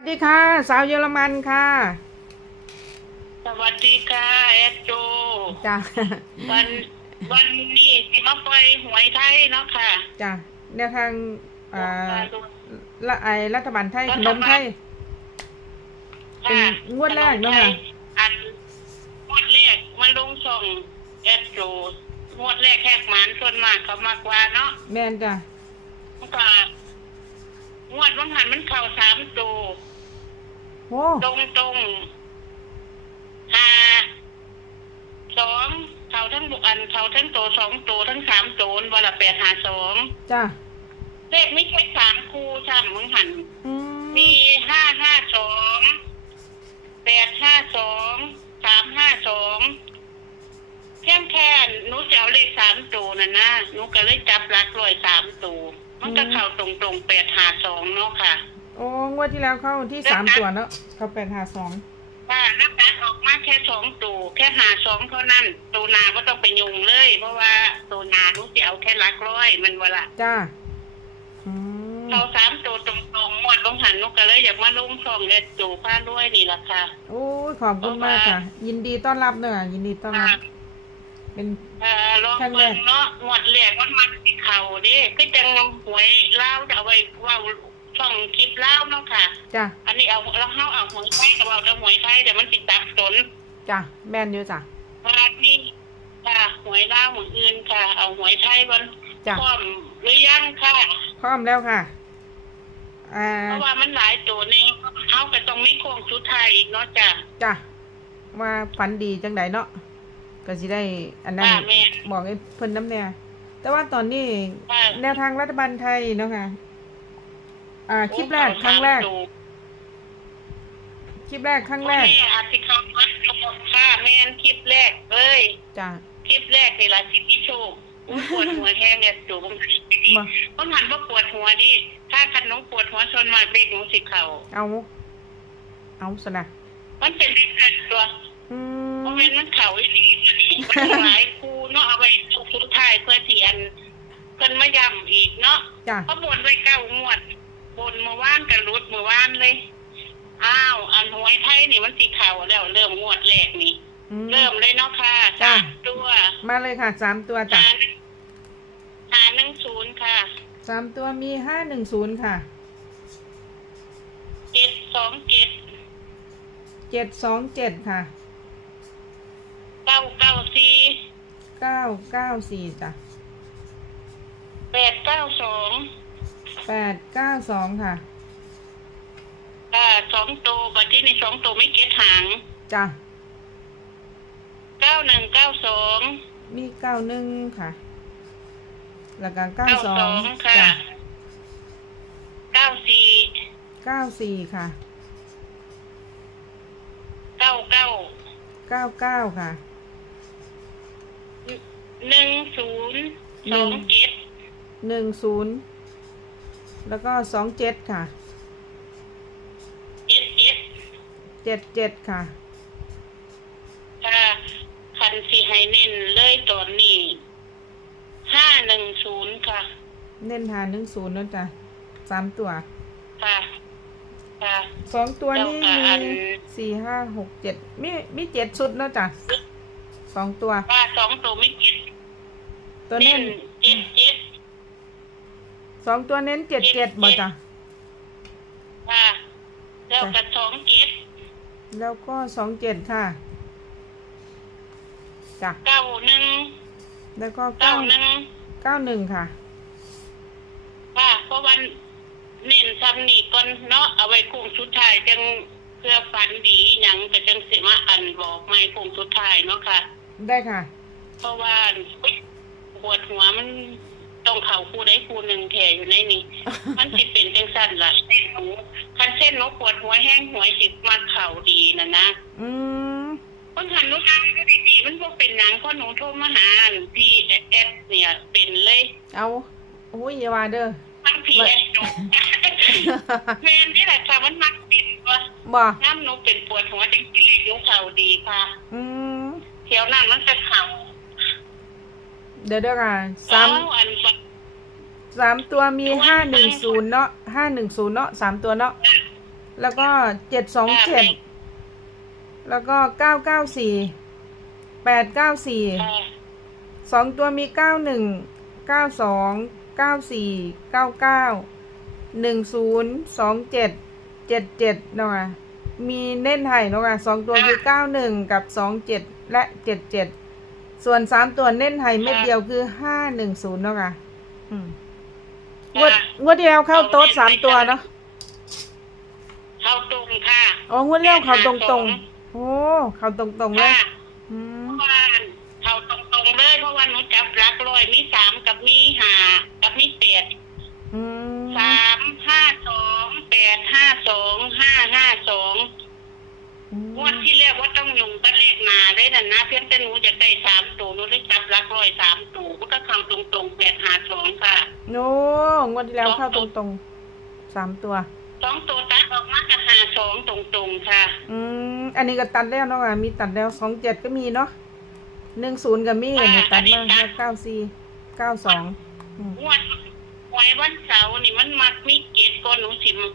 สวัสดีค่ะ สาวเยอรมันค่ะ สวัสดีค่ะแอดโจจ้ะวันวันนี้สิมาปล่อยหวยไทยเนาะค่ะ จ้ะแนวทางอ่าค่ะดูละไอรัฐบาลไทยรัขฐนบาลมไทยเป็นค่ะงวดแรกเนอะค่ะอันงวดแรกมาลงส่งแอดโจงวดแรกแหกหมานส่วนมากเขามากกว่าเนาะแม่นจ้ะมันก็งวดวังหันมันเข่าสามตัว โอ้ตรงตรงๆห้าสองเข่าทั้งบุกอันเข่าทั้งตัวสองตัวทั้งสามตัววันละแปดหาสองจ้ะเลขไม่ใช่สามคู่ช่ำมึงหัน อืมมีห้าห้าสองแปดห้าสองสามห้าสองแค่แค่หนูจะเอาเลขสามตัวน่ะนะหนูก็เลยจับหลักร้อยสามตัวมันก็เข้าตรงตรงแปดห้าสองเนาะค่ะโอ้งวดที่แล้วเข้าที่สามตัวเนาะเขาแปดหาสองว่านักการออกมาแค่สองตัวแค่หาสองเท่านั้นตัวนาก็ต้องไปยุงเลย เพราะว่าตัวนาหนูจะเอาแค่หลักร้อยมันเวละจ้ะอืมเขาสามตัวตรงๆหมดลงหันหนูก็เลยอยากมาลงช่องเลยจูผ้าด้วยนี่ละค่ะ โอ้ยขอบคุณมากค่ะ ยินดีต้อนรับเนอะยินดีต้อนรับ เป็น เอ่อลองครั้งแรเบิ่กงเนาะงวดแรกมันมาสิเข่าเดิคือจังหวยเล่าวเอาไว้เว่า ช่องคลิปเล่าวเนาะค่ะ จ้ะอันนี้เอาเราเฮาเอาหวยไทยกับเอาแต่หวยไทยเดี๋ยวมันติดตับสนจ้ะแม่นอยู่จ้ะว่านี่ค่ะหวยเล่าวหวยอื่นค่ะ เอาหวยไทยวันจ้ะพร้อมหรือยังค่ะพร้อมแล้วค่ะอ่าเพราะว่ามันหลายตัวนี่เอาไปตรงนี้โค้งสุดท้ายอีกเนาะจ้ะจ้ะว่าฝันดีจังไดเนาะก็สิได้อันนั้นอ่าแม่นบอกให้เพิ่นน้ำแน่แต่ว่าตอนนี้ค่ะแนวทางรัฐบาลไทยเนาะค่ะ อ่าคลิปแรกครั้งแรก คลิปแรกครั้งแรก แม่อาจจะเข้ามาค่ะแม่นคลิปแรกเลยจ้ะ คลิปแรกนี่ละที่พี่โชคอุ๊ยปวดหัวแห้งเนี่ยจูบบ่เพราะหันว่าปวดหัวดิถ้าคันน้องปวดหัวชนมากเด็กหนูสิเข่าเอาเอาสนะมันเป็นเด็กกันตัวอืเพมราะมันมันเข่าอีหลีมันหลายครูเนาะเอาไว้สุดท้ายเพื่อที่อันเพิ่นมาย้ำอีกเนาะจ้ะเขาบนไว้เก้างวด บนเมื่อวานกันรุดเมื่อวานเลย อ้าว อันหวยไทยนี่มันสิเข่าแล้ว เริ่มงวดแรกนี่ อืม เริ่มเลยเนาะค่ะจ้ะ สามตัวมาเลยค่ะสามตัวจ้ะหาหนึ่งหาหนึ่งศูนย์ค่ะ สามตัวมีห้าหนึ่งศูนย์ค่ะเจ็ดสองเจ็ดเจ็ดสองเจ็ดค่ะเก้าเก้าสี่เก้าเก้าสี่จ้ะแปดเก้าสอง แปดเก้าสองค่ะอ่าสองตัวบัดที่ในสองตัวไม่เก็ตหางจ้ะ เก้าหนึ่งเก้าสองมีเก้าหนึ่งค่ะ แล้วก็เก้าเก้าสอสองงค่ะจ้ะเก้าสี่เก้าสี่ค่ะ เก้าเก้าเก้าเก้าค่ะ หนึ่งศูนย์สองเจ็ดหนึ่งศูนย์ แล้วก็สองเจ็ดค่ะเจ็ดเจ็ดเจ็ดเจ็ดค่ะค่ะคันสีไฮเน้นเลยตอนนี้ห้าหนึ่งศูนย์ค่ะ เน้นหาหนึ่งศูนย์นั่นจ้ะสามตัว ค่ะ ค่ะ สองตัวนี่แล้วก็อันมีสี่ห้าหกเจ็ดมีมีเจ็ดชุดเนาะจ้ะสองตัว ว่าสองตัวไม่เก็ตตัวเน้นเจ็ดเจ็ด สองตัวเน้นเจ็ดเจ็ดบ่จ้ะค่ะแล้วกับสองเจ็ดแล้วก็สองเจ็ดค่ะจ้ะเก้าหนึ่งแล้วก็เก้าเก้าหนึ่งเก้าหนึ่งค่ะค่ะเพราะวันเน้นซ้ำนี่ก่อนเนาะเอาไว้คุ้มสุดท้ายจังเพื่อฝันดีหยังก็จังสิมาอันบอกไม่คุ้มสุดท้ายเนาะค่ะ ได้ค่ะ เพราะว่าอุ๊ยปวดหัวมัน ต้องเข่าคู่ได้คู่หนึ่งแถอยู่ในนี้ มันสิเป็นจังสั้นล่ะเส้นหนูคันเส้นหนูปวดหัวแห้งหัวสิมาเข่าดีนะนะอืมคนหันหนูทางก็ดีๆมันพวกเป็นหนังเพราะหนูโทรมาหาอันพี่แอดเนี่ย เป็นเลย เอาโอ้ยอย่าว่าเด้อทั้งพี่แอดหนูแมนนี่แหละค่ะมันมักเป็นว่าบ่น้ำหนูเป็นปวดหัวจริงๆหนูเข่าดีค่ะอืมเที่ยวนั้นมันจะเข่า เดี๋ยวเด้อค่ะสามแล้วอันบัดสามตัวมีห้าหนึ่งศูนย์เนาะห้าหนึ่งศูนย์เนาะสามตัวเนาะแล้วก็เจ็ดสองเจ็ดแล้วก็เก้าเก้าสี่แปดเก้าสี่ค่ะสองตัวมีเก้าหนึ่งเก้าสองเก้าสี่เก้าเก้าหนึ่งศูนย์สองเจ็ดเจ็ดเจ็ดเนาะค่ะมีเน้นไห่เนาะค่ะสองตัวคือเก้าหนึ่งกับสองเจ็ดและเจ็ดเจ็ด ส่วนสามตัวเน้นไห่เม็ดเดียวคือห้าหนึ่งศูนย์เนาะค่ะอืมงวดงวดที่แล้วเข้าโต๊ดสามตัวเนาะเข้าตรงค่ะอ๋องวดที่แล้วเข้าตรงตรงๆโอ้เข้าตรงตรงๆเลยค่ะอืมเพราะว่าเข้าตรงๆเลยเพราะว่าหนูจับหลักร้อยมีสามกับมีห้ากับมีแปดอืมสามห้าสองแปดห้าสองห้าห้าสองอืม งวดที่แล้วว่าต้องยุ่งกับเลขหนาเลยนะนะ เพียงแต่หนูจะได้สามตัวหนูได้จับหลักร้อยสามตัวก็ต้องเข้าตรงๆแปดห้าสองค่ะ โน้งวดที่แล้วเข้าตรงตรงๆสามตัวสองตัวตัดออกมากับห้าสองตรงๆค่ะ อืมอันนี้ก็ตัดแล้วเนาะค่ะมีตัดแล้วสองเจ็ดก็มีเนาะหนึ่งศูนย์ก็มีอันนี้ตัดมาแล้วเก้าสี่เก้าสองอืมงวดไว้วันเสาร์นี่มันมักมีเกตก่อนหนูสิมั่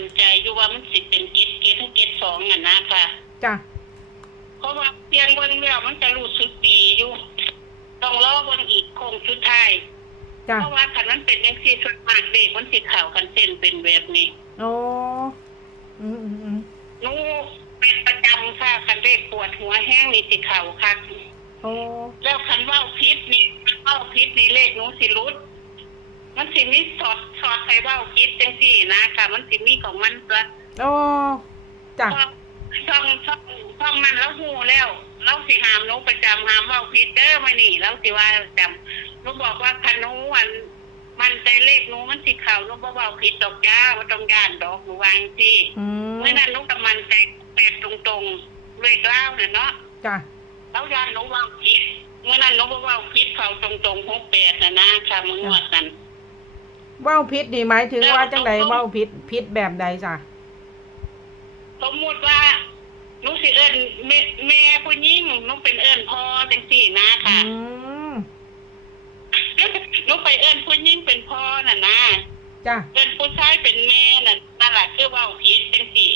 นใจอยู่ว่ามันสิเป็นเกตเกตทั้งเกตสองอะนะค่ะ จ้ะเพราะว่าเพียงเบิ่งแล้วมันจะรู้สึกดีอยู่ ต้องรอเบิ่งอีกโคงสุดท้ายจ้ะเพราะว่าคันนั้นเป็นจังซี่ส่วนมากเด็กมันสิข่าวกันเส้นเป็นแบบนี้โอ้อืมอืมอืมหนูเป็นประจำค่ะคันเด็กปวดหัวแห้งนี่สิข่าวคักโอ้แล้วคันเว้าพิษนี่เว้าพิษนี่เลขหนูสิรุด มันสิมีสอดสอดใส่เว้าพิษจังซี่นะค่ะ มันสิมีของมันซะโอ้จ้ะช่องช่องช่องมันแล้วหูแล้ว เราสิหามหนูประจำหามเว้าพิษเด้อมานี่เราสิว่าประจำหนูบอกว่าคันหนูอันมันใจเลขหนูมันสิเข่าหนูบ่เว้าพิษดอกจ้าบ่ต้องย่านดอกหนูวาจังซี่อืมเมื่อนั้นหนูกับมันใจเป็ดตรงๆเลขเล่าวเนี่ยเนาะจ้ะแล้วย่านหนูเว้าพิษเมื่อนั้นหนูบ่เว้าพิษเขาตรงๆหกแปดน่ะนะค่ะมึงงวดนั้น เว้าพิษดีหมายถึงว่าจังไดเว้าพิษพิษแบบใดจ้ะสมมุติว่าหนูสิเอิ้นแม่แม่ผู้หญิงหนูเป็นเอิ้นพ่อจังซี่นะอืค่ะมหนูไปเอิ้นผู้หญิงเป็นพ่อน่ะนะจ้ะเอิ้นผู้ชายเป็นแม่น่ะนั่นล่ะคือเว้าผิดจังซี่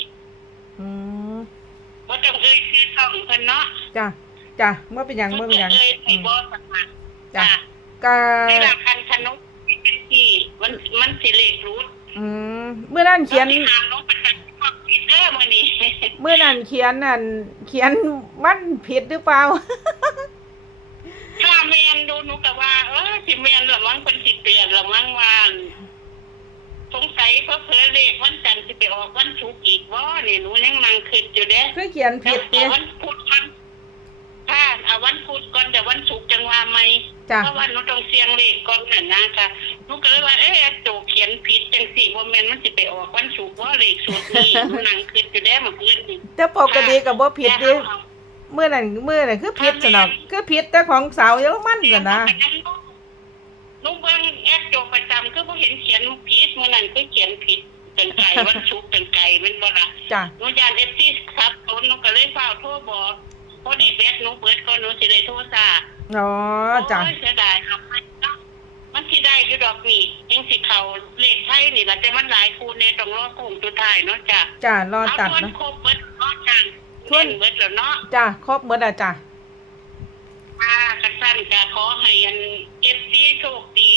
อืมบ่ต้องเอ่ยชื่อช่องเพิ่นเนาะจ้ะจ้ะเมื่อเป็นหยังเมื่อเป็นหยังเอ่ยอืสิมบ่สักมาจ้ะจ้ะก็นี่ล่ะคันขนมเป็นที่ มันมันสิเลขรูดอืมเมื่อนั้นเขียนราสิหามน้องประจันความผิดเด้อมื้อนี้เมื่อนั้นเขียนนั่นเขียนวันผิดหรือเปล่าถ้าแม่นดูหนูก็ว่า เออสิแม่นละมั้งเพิ่นสิเปลี่ยนละมั้งว่าสงสัยเพราะเพิ่นเลขวันจันทร์สิไปออกวันศุกร์อีกบ่นี่หนูยังนั่งคิดอยู่เด้คือเขียนผิดเดี๋ดิยววันพุธวันค่ะเอาวันพุธก่อนเดี๋ยววันศุกร์จังว่าไหมจ้ะเพราะว่าหนูต้องเสียงเลขก่อนน่ะนะค่ะ หนูก็เลยว่าเอ๊ะโจเขียนผิดจังสี่บ่แม่นมันสิไปออกวันศุกร์ว่าเลขสูตรนี้หนูนั่งคิดอยู่เด้เมื่อคืนนี่แต่ปกติกับว่าผิดดิเมื่อนั้นเมื่อนั้นคือผิดสนอกคือผิดแต่ของสาวเยอรมันกันนะหนูเบิ่งแอปโจประจำคือบ่เห็นเขียนผิดเมื่อนั้นคือเขียนผิดเป็นไก่วันศุกร์เป็นไก่เป็นบ่ล่ะจ้ะหนูยานเอฟซีครับหนูก็เลยเฝ้าโทรบอกพอดีเบสหนูเปิดก่อนหนูสิได้โทรซาอ๋อจ้ะโอ้ยเสียดายครับ มันสิได้อยู่ดอกนี่ยังสิเขาเลขไทยนี่ล่ะแต่มันหลายคูณในต้องรอโค้งสุดท้ายเนาะจ้ะจ้ะรอเอาตัดทวนเนาะ ครบเบิดเนาะจ้ะทวน เล่นเบิดแล้วเนาะ จ้ะครบหมดอะจ้ะ ค่ะกระสั้นจะขอให้อันเอฟซีโชคดี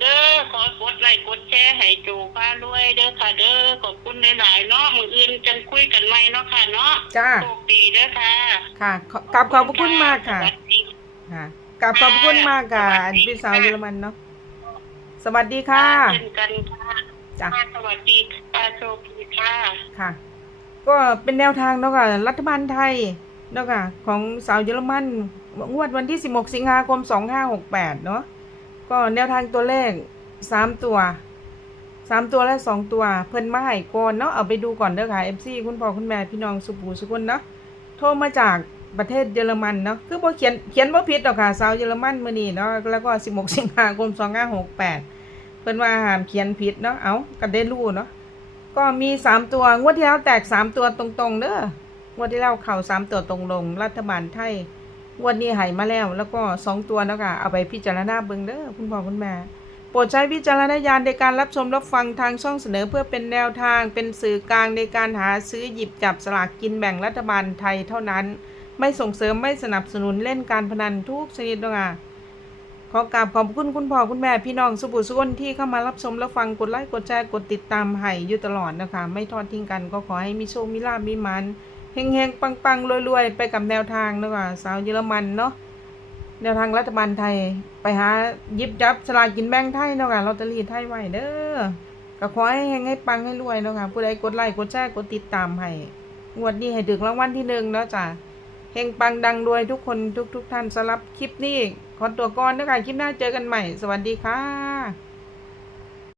เด้อขอกดไลค์กดแชร์ให้จูป้าด้วย เด้อค่ะเด้อขอบคุณหลายๆเนาะมื้ออื่นจังคุยกันใหม่เนาะค่ะเนาะจ้ะโชคดีเด้อค่ะค่ะขอกราบขอบพระคุณมากค่ะสวัสดี ค่ะ กราบขอบพระคุณมากค่ะอันพี่สาวเยอรมันเนาะสวัสดีค่ะเช่นกันค่ะจ้ะค่ะสวัสดีค่ะโชคดีค่ะค่ะ ก็เป็นแนวทางเนาะค่ะรัฐบาลไทยเนาะค่ะของสาวเยอรมันงวดวันที่ 16 สิงหาคม 2568 เนาะก็แนวทางตัวเลข 3 ตัว 3 ตัวและ 2 ตัว เพิ่นมาให้ก่อนเนาะเอาไปดูก่อนเด้อค่ะ FC คุณพ่อคุณแม่พี่น้องสุภูสุคนเนาะโทรมาจาก ประเทศเยอรมันเนาะคือบ่เขียนเขียนบ่ผิดดอกค่ะสาวเยอรมันมื้อนี้เนาะแล้วก็ 16 สิงหาคม 2568 เพิ่นว่าห้ามเขียนผิดเนาะเอาก็ได้รู้เนาะก็มีสามตัวงวดที่แล้วแตกสามตัวตรงๆเด้องวดที่แล้วเข่าสามตัวตรงลง รัฐบาลไทยงวดนี้หายมาแล้ว แล้วก็สองตัวแล้วก็เอาไปพิจารณาเบิ่งเด้อคุณพ่อคุณแม่โปรดใช้วิจารณญาณในการรับชมรับฟังทางช่องเสนอเพื่อเป็นแนวทางเป็นสื่อกลางในการหาซื้อหยิบจับสลากกินแบ่งรัฐบาลไทยเท่านั้น ไม่ส่งเสริมไม่สนับสนุนเล่นการพนันทุกชนิดด้วยค่ะขอกราบขอบคุณคุณพ่อคุณแม่พี่น้องสุบุสุนที่เข้ามารับชมรับฟังกดไลค์กดแชร์กดติดตามให้อยู่ตลอดนะคะ ไม่ทอดทิ้งกันก็ขอให้มีโชคมีลาภมีมันเฮงเฮงปังปังๆรวยๆ ไปกับแนวทางนะคะสาวเยอรมันเนาะแนวทางรัฐบาลไทยไปหายิบจับสลากกินแบ่งไทยเนาะค่ะลอตเตอรี่ไทยไว้เด้อก็ขอให้เฮงให้ปังให้รวยเนาะค่ะผู้ใดกดไลค์กดแชร์กดติดตามให้งวดนี้ให้ถึงรางวัลที่หนึ่งเนาะจ้ะ เฮงปังดังรวยทุกคนทุกทุกท่านสำหรับคลิปนี้ ขอตัวก่อนนะคะคลิปหน้าเจอกันใหม่ สวัสดีค่ะ